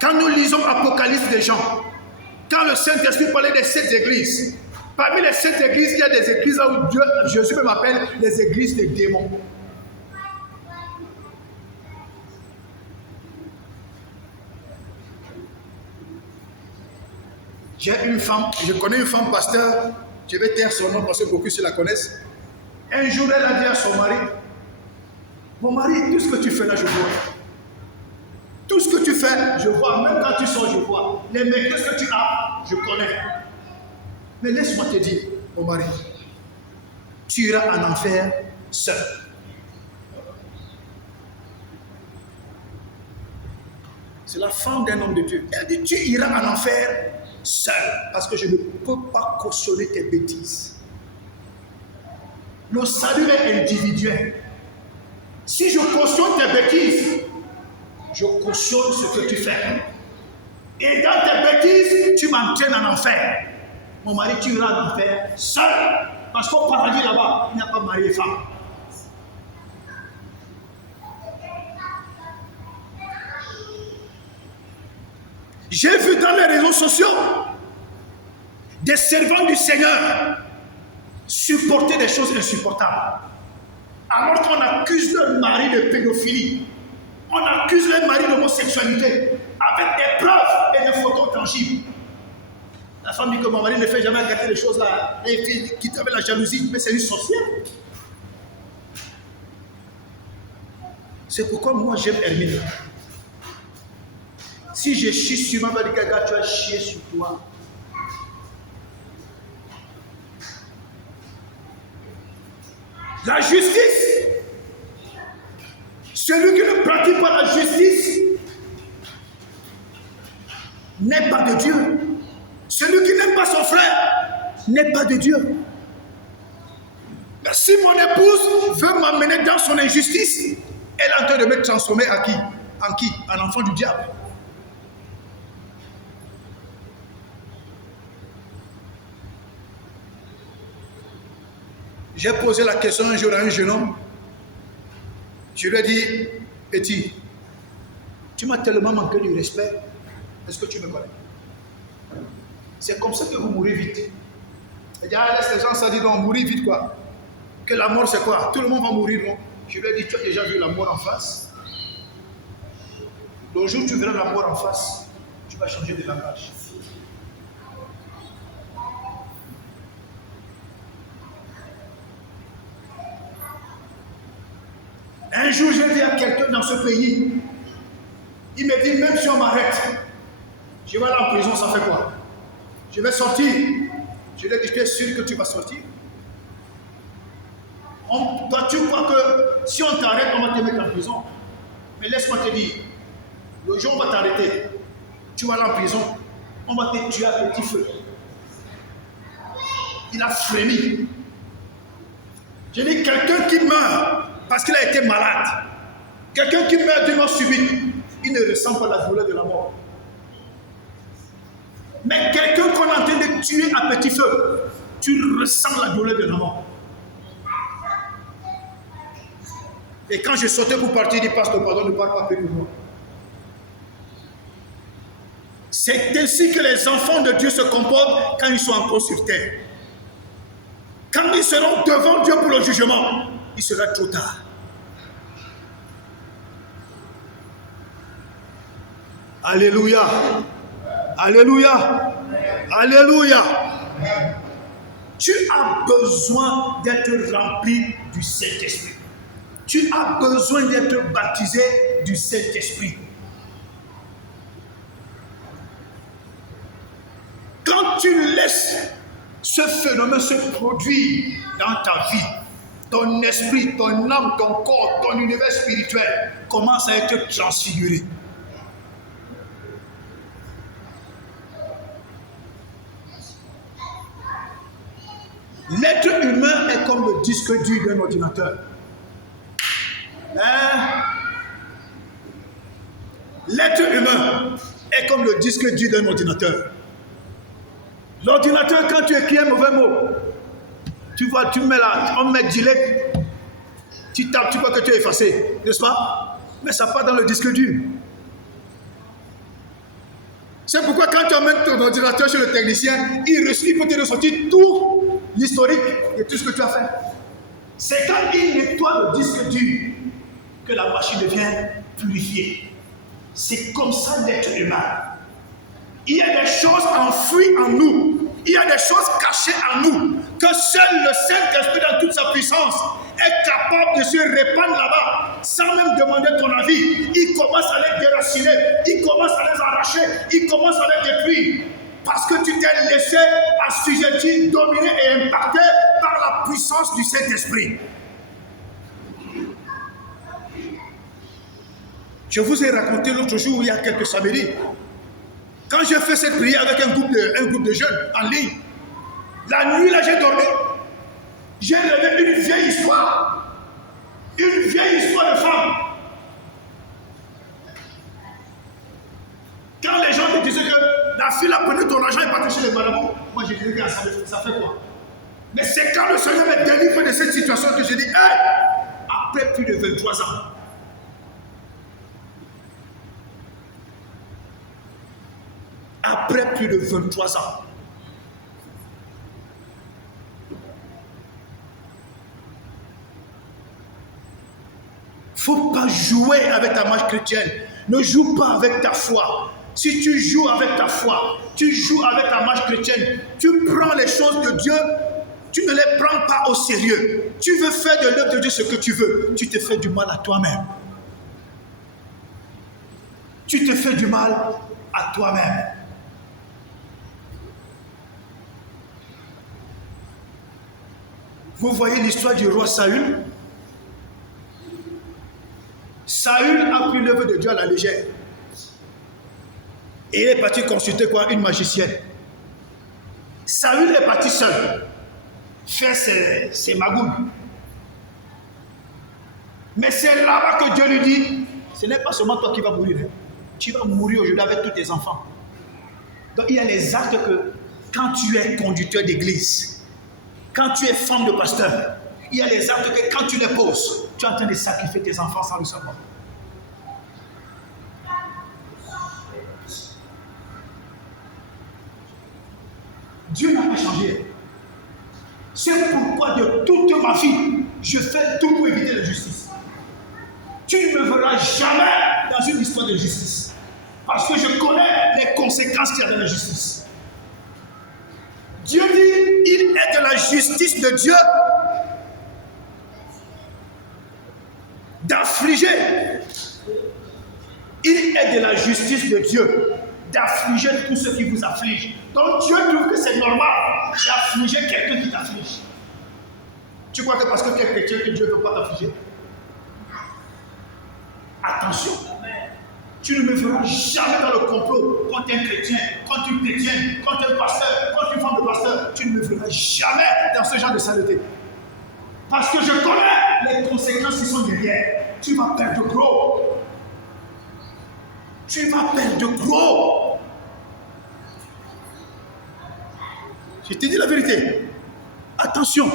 Quand nous lisons Apocalypse des gens, quand le Saint-Esprit parlait des 7 églises, parmi les 7 églises, il y a des églises où Jésus même appelle les églises des démons. J'ai une femme, je connais une femme pasteur, je vais taire son nom parce que beaucoup se la connaissent. Un jour, elle a dit à son mari, mon mari, tout ce que tu fais là, je vois. Tout ce que tu fais, je vois. Même quand tu sors, je vois. Les maîtrises que tu as, je connais. Mais laisse-moi te dire, mon mari, tu iras en enfer seul. C'est la femme d'un homme de Dieu. Elle dit, tu iras en enfer seul. Parce que je ne peux pas cautionner tes bêtises. Le salut est individuel. Si je cautionne tes bêtises, je cautionne ce que tu fais. Et dans tes bêtises, tu m'entraînes en enfer. Mon mari, tu iras en enfer seul. Parce qu'au paradis là-bas, il n'y a pas mari et femme. J'ai vu dans les réseaux sociaux des servants du Seigneur supporter des choses insupportables. Alors qu'on accuse leur mari de pédophilie, on accuse leur mari d'homosexualité, avec des preuves et des photos tangibles. La femme dit que mon mari ne fait jamais regarder les choses là, et qui avec la jalousie, mais c'est une sorcière. C'est pourquoi moi j'aime Hermine. Si je chie sur ma mari, tu as chié sur toi. La justice, celui qui ne pratique pas la justice n'est pas de Dieu. Celui qui n'aime pas son frère n'est pas de Dieu. Mais si mon épouse veut m'amener dans son injustice, elle est en train de me transformer à qui? En qui? En enfant du diable. J'ai posé la question un jour à un jeune homme. Je lui ai dit, petit, tu m'as tellement manqué du respect. Est-ce que tu me connais? C'est comme ça que vous mourrez vite. Et laisse les gens ça dire, non, mourir vite quoi. Que la mort c'est quoi? Tout le monde va mourir, non? Je lui ai dit, tu as déjà vu la mort en face? Le jour où tu verras la mort en face, tu vas changer de langage. Un jour, j'ai dit à quelqu'un dans ce pays, il me dit, même si on m'arrête, je vais aller en prison, ça fait quoi? Je vais sortir. Je lui ai dit, tu es sûr que tu vas sortir? Toi, tu crois que si on t'arrête, on va te mettre en prison? Mais laisse-moi te dire, le jour où on va t'arrêter, tu vas aller en prison, on va te tuer à petit feu. Il a frémi. J'ai dit, quelqu'un qui meurt parce qu'il a été malade, Quelqu'un qui meurt d'une mort subite, il ne ressent pas la douleur de la mort. Mais quelqu'un qu'on est en train de tuer à petit feu, tu ressens la douleur de la mort. Et quand je sortais pour partir, il dit, pasteur, pardon, ne parle pas que de moi. C'est ainsi que les enfants de Dieu se comportent quand ils sont encore sur terre. Quand ils seront devant Dieu pour le jugement, il sera trop tard. Alléluia. Alléluia. Alléluia. Tu as besoin d'être rempli du Saint-Esprit. Tu as besoin d'être baptisé du Saint-Esprit. Quand tu laisses ce phénomène se produire dans ta vie, ton esprit, ton âme, ton corps, ton univers spirituel commence à être transfiguré. L'être humain est comme le disque dur d'un ordinateur. L'être humain est comme le disque dur d'un ordinateur. L'ordinateur, quand tu écris un mauvais mot, tu vois, tu mets là, on met delete, tu tapes, tu vois que tu es effacé, n'est-ce pas? Mais ça part dans le disque dur. C'est pourquoi quand tu emmènes ton ordinateur chez le technicien, il peut te ressortir tout l'historique de tout ce que tu as fait. C'est quand il nettoie le disque dur que la machine devient purifiée. C'est comme ça l'être humain. Il y a des choses enfouies en nous. Il y a des choses cachées en nous. Que seul le Saint-Esprit dans toute sa puissance est capable de se répandre là-bas. Sans même demander ton avis. Il commence à les déraciner. Il commence à les arracher. Il commence à les détruire. Parce que tu t'es laissé assujettir, dominer et impacter par la puissance du Saint-Esprit. Je vous ai raconté l'autre jour, il y a quelques samedis, quand j'ai fait cette prière avec un groupe de jeunes en ligne, la nuit là j'ai dormi, j'ai rêvé une vieille histoire de femme. Quand les gens me disaient que la fille a pris ton argent et partait chez les marabouts, moi je disais que ça fait quoi? Mais c'est quand le Seigneur me délivre de cette situation que je dis, hey, après plus de 23 ans, après plus de 23 ans, il ne faut pas jouer avec ta marche chrétienne. Ne joue pas avec ta foi. Si tu joues avec ta foi, tu joues avec ta marche chrétienne, tu prends les choses de Dieu, tu ne les prends pas au sérieux. Tu veux faire de l'œuvre de Dieu ce que tu veux, tu te fais du mal à toi-même. Tu te fais du mal à toi-même. Vous voyez l'histoire du roi Saül? Saül a pris l'œuvre de Dieu à la légère. Et il est parti consulter quoi? Une magicienne. Saül est parti seul, faire ses magouilles. Mais c'est là-bas que Dieu lui dit, ce n'est pas seulement toi qui vas mourir, hein. Tu vas mourir aujourd'hui avec tous tes enfants. Donc il y a les actes que, quand tu es conducteur d'église, quand tu es femme de pasteur, il y a les actes que quand tu les poses, tu es en train de sacrifier tes enfants sans le savoir. Dieu n'a pas changé. C'est pourquoi de toute ma vie, je fais tout pour éviter la justice. Tu ne me verras jamais dans une histoire de justice. Parce que je connais les conséquences qu'il y a dans la justice. Dieu dit, il est de la justice de Dieu d'affliger. Il est de la justice de Dieu d'affliger tous ceux qui vous affligent. Donc Dieu trouve que c'est normal d'affliger quelqu'un qui t'afflige. Tu crois que parce que tu es chrétien que Dieu ne veut pas t'affliger? Attention. Tu ne me feras jamais dans le complot contre un chrétien, contre une chrétienne, contre un pasteur, contre une femme de pasteur. Tu ne me feras jamais dans ce genre de saleté. Parce que je connais les conséquences qui sont derrière. tu vas perdre gros. Tu vas perdre gros. Je te dis la vérité. Attention.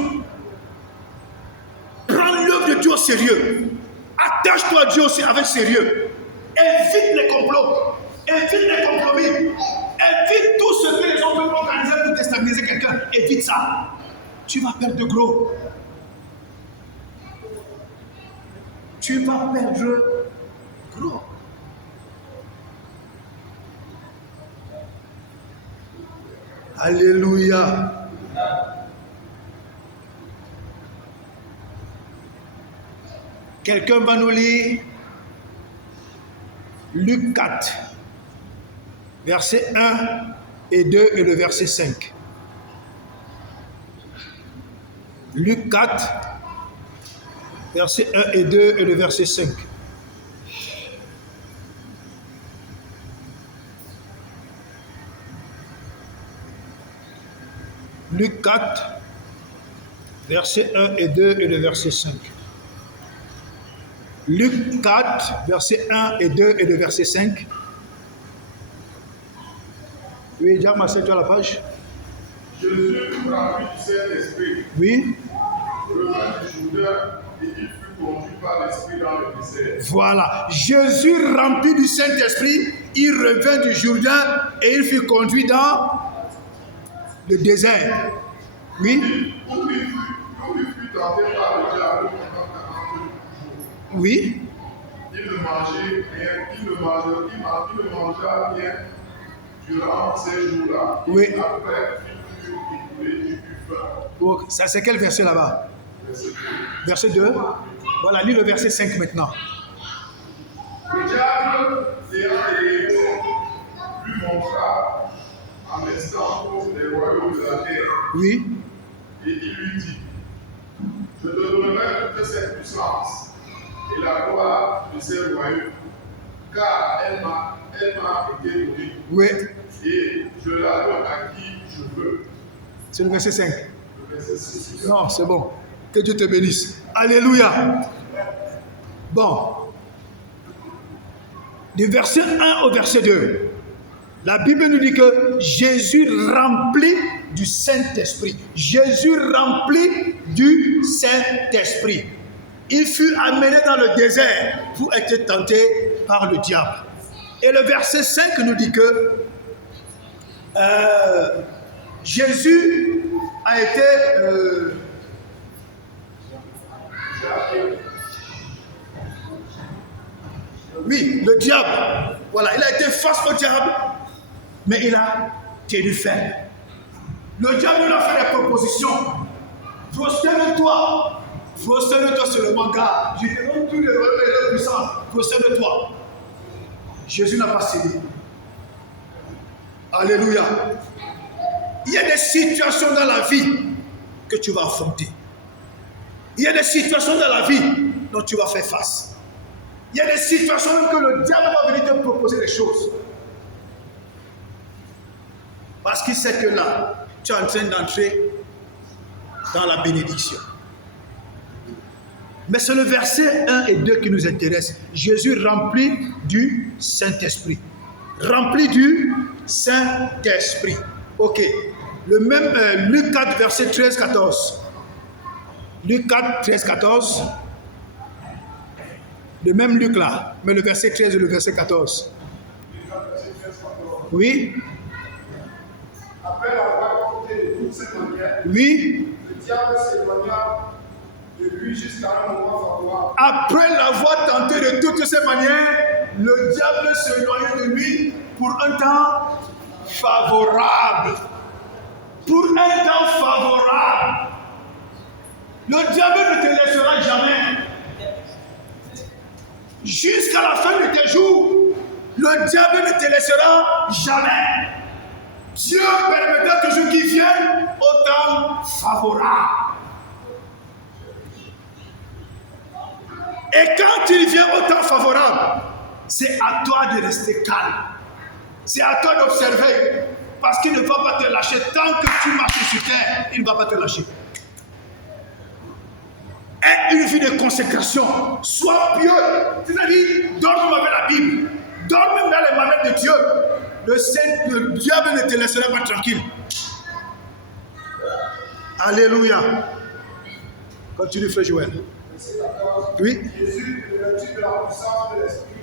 Prends l'œuvre de Dieu au sérieux. Attache-toi à Dieu aussi avec sérieux. Évite les complots. Évite les compromis. Évite tout ce que les gens peuvent organiser pour déstabiliser quelqu'un. Évite ça. Tu vas perdre gros. Tu vas perdre gros. Alléluia. Quelqu'un va nous lire Luc 4, verset 1 et 2 et le verset 5. Luc 4, verset 1 et 2 et le verset 5. Luc 4, verset 1 et 2 et le verset 5. Luc 4, verset 1 et 2 et le verset 5. Oui, déjà, Marcel, tu as la page? Jésus, rempli du Saint-Esprit, Oui. revint du Jourdain et il fut conduit par l'Esprit dans le désert. Voilà. Jésus, rempli du Saint-Esprit, il revint du Jourdain et il fut conduit dans le désert. Oui. Où il fut tenté par le diable pendant 40 jours. Oui. Il ne mangeait rien, il ne mangea rien durant ces jours-là. Oui. Après, il fut écoulé, il eut faim. Oh, ça, c'est quel verset là-bas? Verset 2. Verset 2. Voilà, lis le verset 5 maintenant. Le diable, ayant les héros, lui montra en instant les royaumes de la terre. Oui. Et il lui dit, je te donnerai toute cette puissance et la gloire de ces royaumes, car elle m'a été donnée. Oui. Et je la donne à qui je veux. C'est le verset 5. Le verset 6. Non, c'est bon. Que Dieu te bénisse. Alléluia. Bon. Du verset 1 au verset 2. La Bible nous dit que Jésus rempli du Saint-Esprit. Jésus rempli du Saint-Esprit. Il fut amené dans le désert pour être tenté par le diable. Et le verset 5 nous dit que Jésus a été... oui, le diable. Voilà, il a été face au diable, mais il a tenu ferme. Le diable lui a fait des propositions. Prosterne-toi. Prosterne-toi seulement, gars. Je te donne tous les royaumes et les puissances. Prosterne-toi. Jésus n'a pas cédé. Alléluia. Il y a des situations dans la vie que tu vas affronter. Il y a des situations dans la vie dont tu vas faire face. Il y a des situations que le diable va venir te proposer des choses. Parce qu'il sait que là, tu es en train d'entrer dans la bénédiction. Mais c'est le verset 1 et 2 qui nous intéresse. Jésus rempli du Saint-Esprit. Rempli du Saint-Esprit. Ok. Le même Luc 4, verset 13-14. Luc 4, 13-14. Le même Luc là, mais le verset 13 et le verset 14. Oui. Après l'avoir tenté de toutes ces manières, Oui. le diable s'éloigna de lui jusqu'à un moment favorable. Après l'avoir tenté de toutes ces manières, le diable s'éloignait de lui pour un temps favorable. Pour un temps favorable. Le diable ne te laissera jamais. Jusqu'à la fin de tes jours, le diable ne te laissera jamais. Dieu permettra toujours qu'il vienne au temps favorable. Et quand il vient au temps favorable, c'est à toi de rester calme. C'est à toi d'observer. Parce qu'il ne va pas te lâcher. Tant que tu marches sur terre, il ne va pas te lâcher. Aie une vie de consécration. Sois pieux. C'est-à-dire, dorme avec la Bible. Dorme même dans les manettes de Dieu. Le diable ne te laissera pas tranquille. Alléluia. Continue, frère Joël. Oui.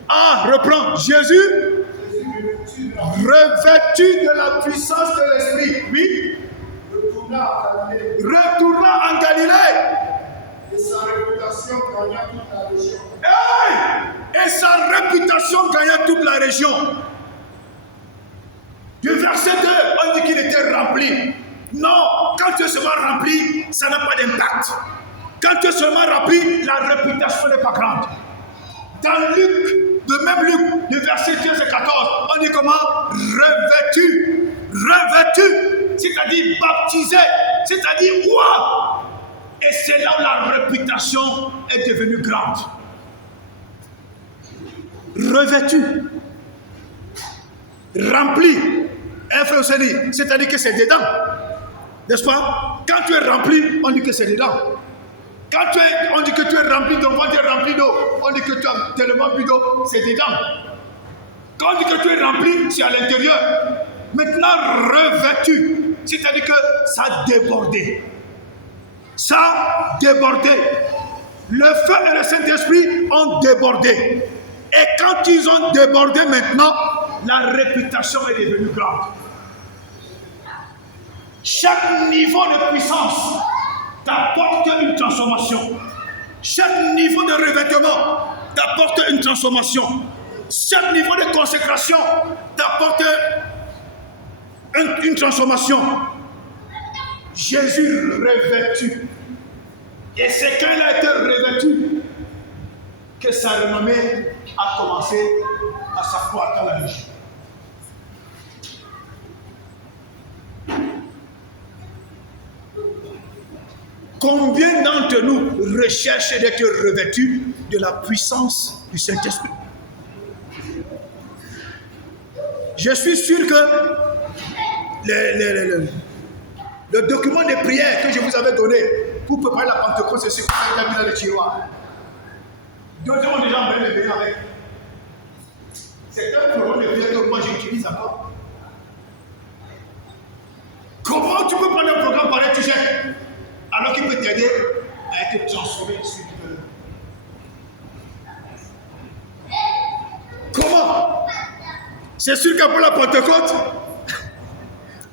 Ah, reprends. Jésus, revêtu de la puissance de l'Esprit. Oui. Retourna en Galilée. Et sa réputation gagna toute la région. Hey! Et sa réputation gagna toute la région. Du verset 2, on dit qu'il était rempli. Non, quand tu es seulement rempli, ça n'a pas d'impact. Quand tu es seulement rempli, la réputation n'est pas grande. Dans Luc, de même Luc, le verset 13 et 14, on dit comment? Revêtu. Revêtu, c'est-à-dire baptisé, c'est-à-dire wow. Et c'est là où la réputation est devenue grande. Revêtu. Rempli. C'est-à-dire que c'est dedans. N'est-ce pas? Quand tu es rempli, on dit que c'est dedans. Quand on dit que tu es rempli, ton ventre est rempli d'eau. On dit que tu as tellement bu d'eau, c'est dedans. Quand on dit que tu es rempli, c'est à l'intérieur. Maintenant, revêtu, c'est-à-dire que ça a débordé. Ça a débordé. Le feu et le Saint-Esprit ont débordé. Et quand ils ont débordé maintenant, la réputation est devenue grande. Chaque niveau de puissance t'apporte une transformation. Chaque niveau de revêtement t'apporte une transformation. Chaque niveau de consécration t'apporte une transformation. Jésus revêtu. Et c'est quand il a été revêtu que sa renommée a commencé à s'accroître dans la région. Combien d'entre nous recherchent d'être revêtus de la puissance du Saint-Esprit? Je suis sûr que le document de prière que je vous avais donné pour préparer la Pentecôte, c'est ce que vous avez mis dans le tiroir. D'autres ont déjà envoyé le venir avec. C'est un programme de prière que moi j'utilise encore. Comment tu peux prendre un programme pareil, tu jettes, alors qu'il peut t'aider à être transformé spirituellement? Comment? C'est sûr qu'après la Pentecôte,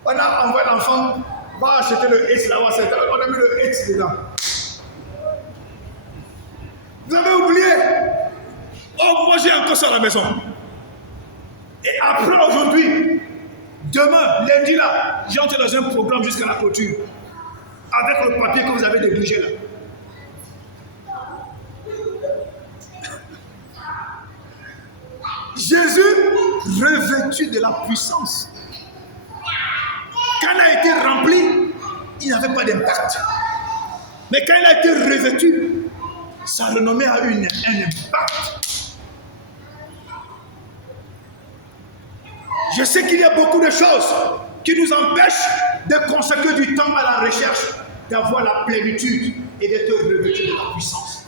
on a envoyé l'enfant, va acheter le X là-bas, on a mis le X dedans. Vous avez oublié? Oh, moi j'ai encore ça à la maison. Et après aujourd'hui, demain, lundi là, j'entre dans un programme jusqu'à la clôture. Avec le papier que vous avez négligé là. Jésus, revêtu de la puissance. Quand il a été rempli, il n'avait pas d'impact. Mais quand il a été revêtu, sa renommée a eu un impact. Je sais qu'il y a beaucoup de choses qui nous empêchent de consacrer du temps à la recherche, d'avoir la plénitude et d'être revêtu de la puissance.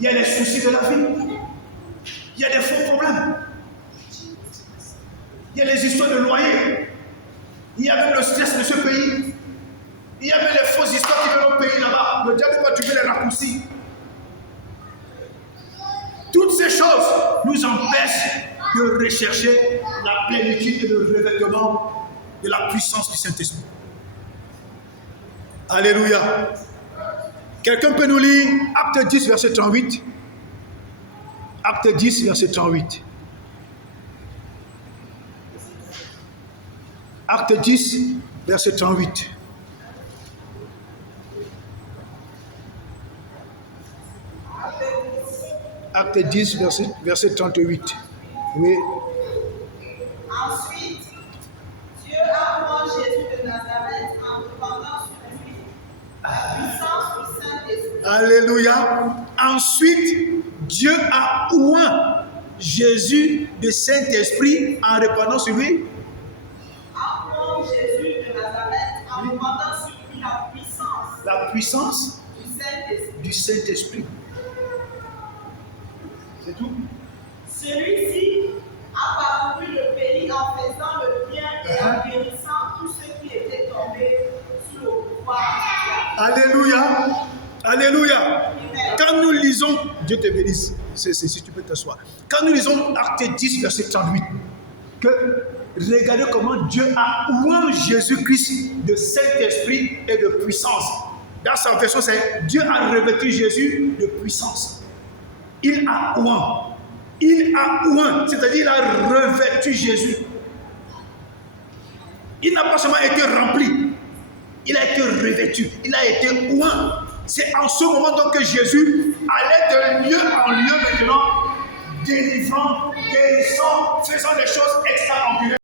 Il y a les soucis de la vie. Il y a des faux problèmes. Il y a les histoires de loyer. Il y a même le stress de ce pays. Il y a même les fausses histoires qui viennent au pays là-bas. Le diable va trouver les raccourcis. Toutes ces choses nous empêchent de rechercher la plénitude et le revêtement de la puissance du Saint-Esprit. Alléluia. Quelqu'un peut nous lire Acte 10, verset 38. Acte 10, verset 38. Acte 10, verset 38. Acte 10, verset 38. Oui. Ensuite, Dieu a oint Jésus de Nazareth en répandant sur lui la puissance du Saint-Esprit. Alléluia. Ensuite, Dieu a oint Jésus de Saint-Esprit en répandant sur lui. A oint Jésus de Nazareth en répandant sur lui la puissance La puissance du Saint-Esprit. du du Saint-Esprit. C'est tout. Celui-ci a parcouru le pays en faisant le bien et en guérissant tous ceux qui étaient tombés sous le pouvoir du diable. Alléluia. Alléluia. Amen. Quand nous lisons, Dieu te bénisse, si tu peux t'asseoir. Quand nous lisons Acte 10, verset 38, que regardez comment Dieu a oint Jésus-Christ de Saint-Esprit et de puissance. Dans sa version, c'est Dieu a revêtu Jésus de puissance. Il a oint. Il a oint, c'est-à-dire il a revêtu Jésus. Il n'a pas seulement été rempli, il a été revêtu, il a été oint. C'est en ce moment donc que Jésus allait de lieu en lieu maintenant, délivrant, guérissant, faisant des choses extraordinaires.